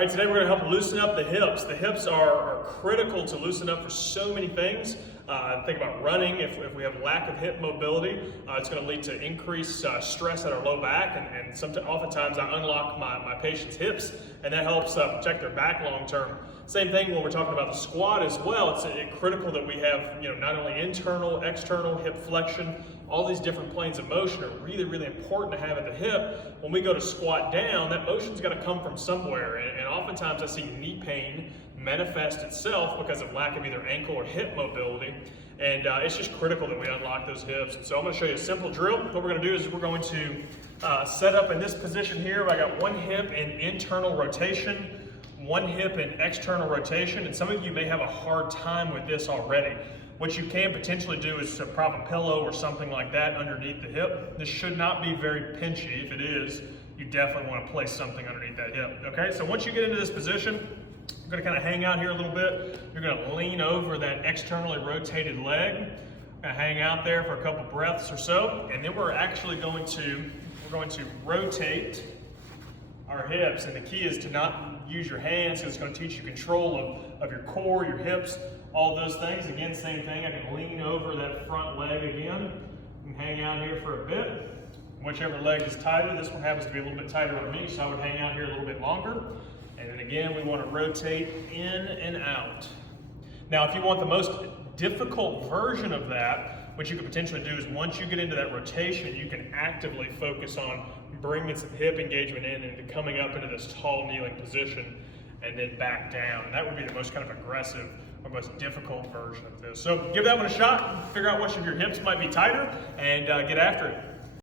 All right, today we're going to help loosen up the hips. The hips are critical to loosen up for so many things. Think about running. If we have lack of hip mobility, it's going to lead to increased stress at our low back, and oftentimes I unlock my patient's hips, and that helps protect their back long term. Same thing when we're talking about the squat as well. It's critical that we have not only internal, external hip flexion. All these different planes of motion are really, really important to have at the hip. When we go to squat down, that motion's got to come from somewhere, and oftentimes I see knee pain manifest itself because of lack of either ankle or hip mobility, and it's just critical that we unlock those hips. And so I'm going to show you a simple drill. What we're going to do is we're going to set up in this position here. I got one hip in internal rotation, one hip in external rotation, and some of you may have a hard time with this already. What you can potentially do is to prop a pillow or something like that underneath the hip. This should not be very pinchy. If it is, you definitely want to place something underneath that hip. Okay, so once you get into this position, you're going to kind of hang out here a little bit. You're going to lean over that externally rotated leg. You're going to hang out there for a couple breaths or so, and then we're actually going to rotate our hips. And the key is to not use your hands, because it's going to teach you control of your core, your hips, all those things. Again, same thing. I can lean over that front leg again and hang out here for a bit. Whichever leg is tighter. This one happens to be a little bit tighter on me, so I would hang out here a little bit longer. And then again, we want to rotate in and out. Now, if you want the most difficult version of that, what you could potentially do is once you get into that rotation, you can actively focus on bringing some hip engagement in and coming up into this tall kneeling position and then back down. And that would be the most kind of aggressive or most difficult version of this. So give that one a shot, figure out which of your hips might be tighter, and get after it.